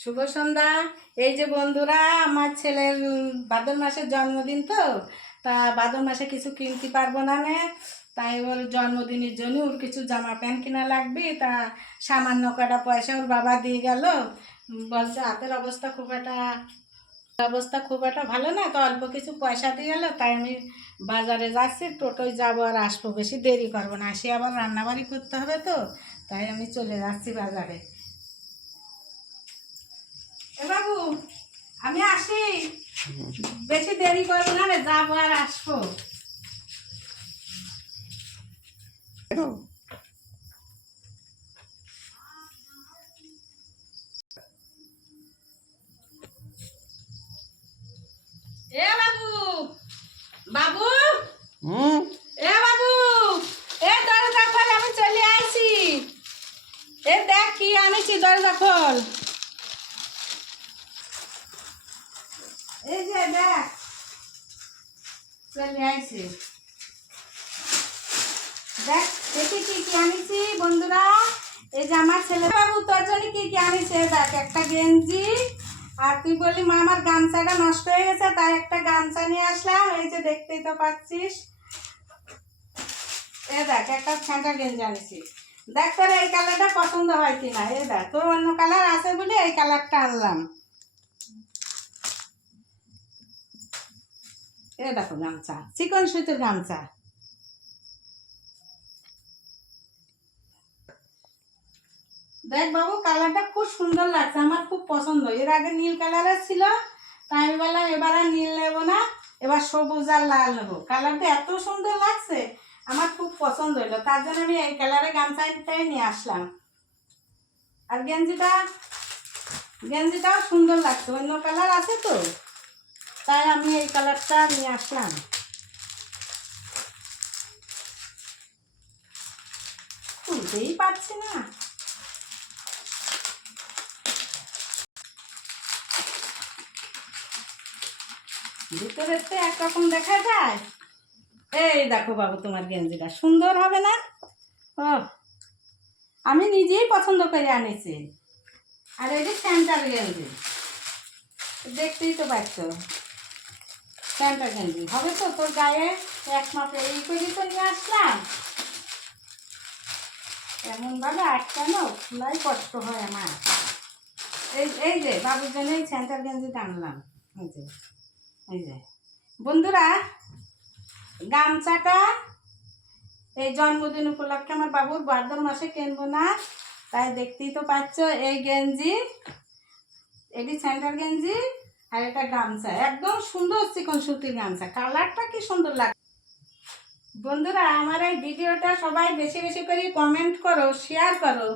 শুভ সন্ধ্যা। এই যে বন্ধুরা, আমার ছেলের ভাদ্র মাসের জন্মদিন, তো তা ভাদ্র মাসে কিছু কিনতে পারবো না তাই ওর জন্মদিনের জন্য ওর কিছু জামা প্যান্ট কিনা লাগবে। তা সামান্য কটা পয়সা ওর বাবা দিয়ে গেল। বলছে হাতের অবস্থা খুব একটা ভালো না, তো অল্প কিছু পয়সা দিয়ে গেল। তাই আমি বাজারে যাচ্ছি, টোটোয় যাবো আর আসবো, বেশি দেরি করবো না, আসি আবার রান্নাবাড়ি করতে হবে, তো তাই আমি চলে যাচ্ছি বাজারে। এ বাবু, আমি আসি, বেশি দেরি করবো না রে, যাবো আর আসবো। এ বাবু, বাবু, এ বাবু, এ দরজা খোল, আমি চলে আসি। এ দেখ কি আনেছি, দরজা খোল। এই যে দেখ, চলে আসি। দেখ দেখি কি কি আনিছি বন্ধুরা। এই যে আমার ছেলে বাবু, তোর জন্য কি কি আনিছে দেখ। একটা গেঞ্জি, আর তুই বলি মা আমার গামছাটা নষ্ট হয়ে গেছে, তাই একটা গামছা নিয়ে আসলাম। এই যে দেখতেই তো পাচ্ছিস। এ দেখ একটা ছেঁটা গেঞ্জি আনিছি। দেখ তোর এই কালারটা পছন্দ হয় কিনা। এই দেখ, তোর অন্য কালার আছে বলে এই কালারটা আনলাম। এ দেখো গামছা, চিকন সুতির গামছা। দেখ বাবু, কালারটা খুব সুন্দর লাগছে, আমার খুব পছন্দ। এর আগে নীল কালারের ছিল, তাই আমি বললাম এবার আর নীল নেবো না, এবার সবুজ আর লাল নেবো। কালারটা এত সুন্দর লাগছে, আমার খুব পছন্দ হলো, তার জন্য আমি এই কালারের গামছাটাই নিয়ে আসলাম। আর গেঞ্জিটাও সুন্দর লাগছে, অন্য কালার আছে তো, তাই আমি এই কালারটা নিয়ে আসলাম। খুলতেই পারছি না। ভিতরে তো একরকম দেখা যায়। এই দেখো বাবু, তোমার গেঞ্জিটা সুন্দর হবে না? ও, আমি নিজেই পছন্দ করে আনিছি। আর এই যে স্যান্টার গেঞ্জি, দেখতেই তো পাচ্ছ, স্যান্টার গেঞ্জি হবে তো তোর গায়ে এক মাপে। এই করে তো নিয়ে আসলাম, এমনভাবে আটকানো খোলাই কষ্ট হয় আমার। এই যে বাবুর জন্য এই স্যান্টার গেঞ্জিটা আনলাম। এই যে বন্ধুরা, গামছাটা এই জন্মদিন উপলক্ষে আমার বাবুর ভাদ্র মাসে কিনবো না, তাই দেখতেই তো পাচ্ছ। এই গেঞ্জি, এটি স্যান্ডেল গেঞ্জি, আর এটা গামছা, একদম সুন্দর চিকন সুতির গামছা। কালারটা কি সুন্দর লাগে বন্ধুরা। আমার এই ভিডিওটা সবাই বেশি বেশি করে কমেন্ট করো, শেয়ার করো,